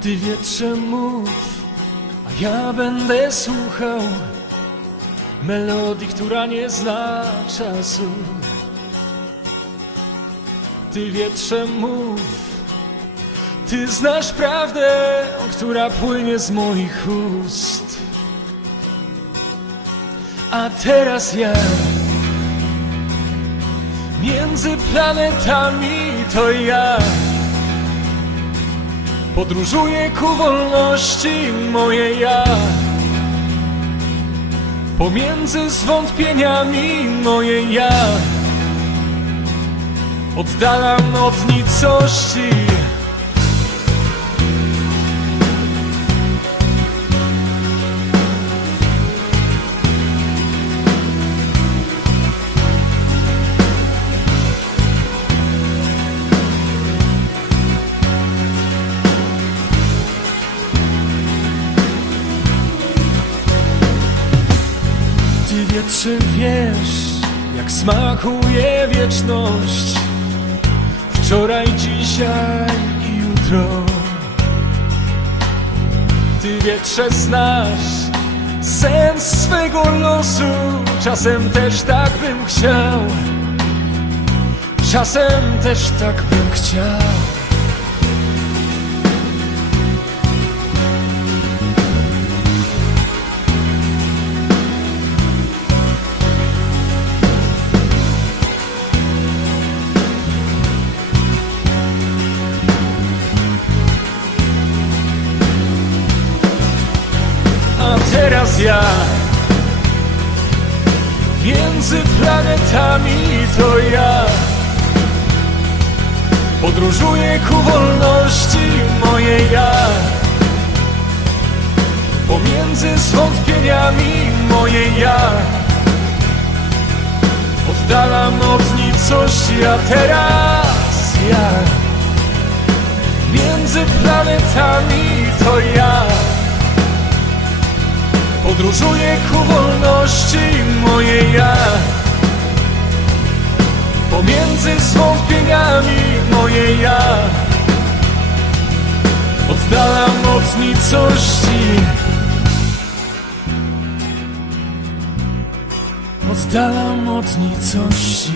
Ty wietrze mów, a ja będę słuchał melodii, która nie zna czasu. Ty wietrze mów, ty znasz prawdę, która płynie z moich ust. A teraz ja między planetami to ja. Podróżuję ku wolności moje ja. Pomiędzy zwątpieniami moje ja. Oddalam od nicości Wietrze wiesz, jak smakuje wieczność? Wczoraj, dzisiaj i jutro. Ty wietrze znasz sens swego losu. Czasem też tak bym chciał. Czasem też tak bym chciał teraz ja. Między planetami to ja. Podróżuję ku wolności moje ja. Pomiędzy zwątpieniami moje ja. Oddalam od nicości, a teraz ja. Między planetami to ja Podróżuję ku wolności moje ja. Pomiędzy zwątpieniami moje ja. Oddalam od nicości Oddalam od nicości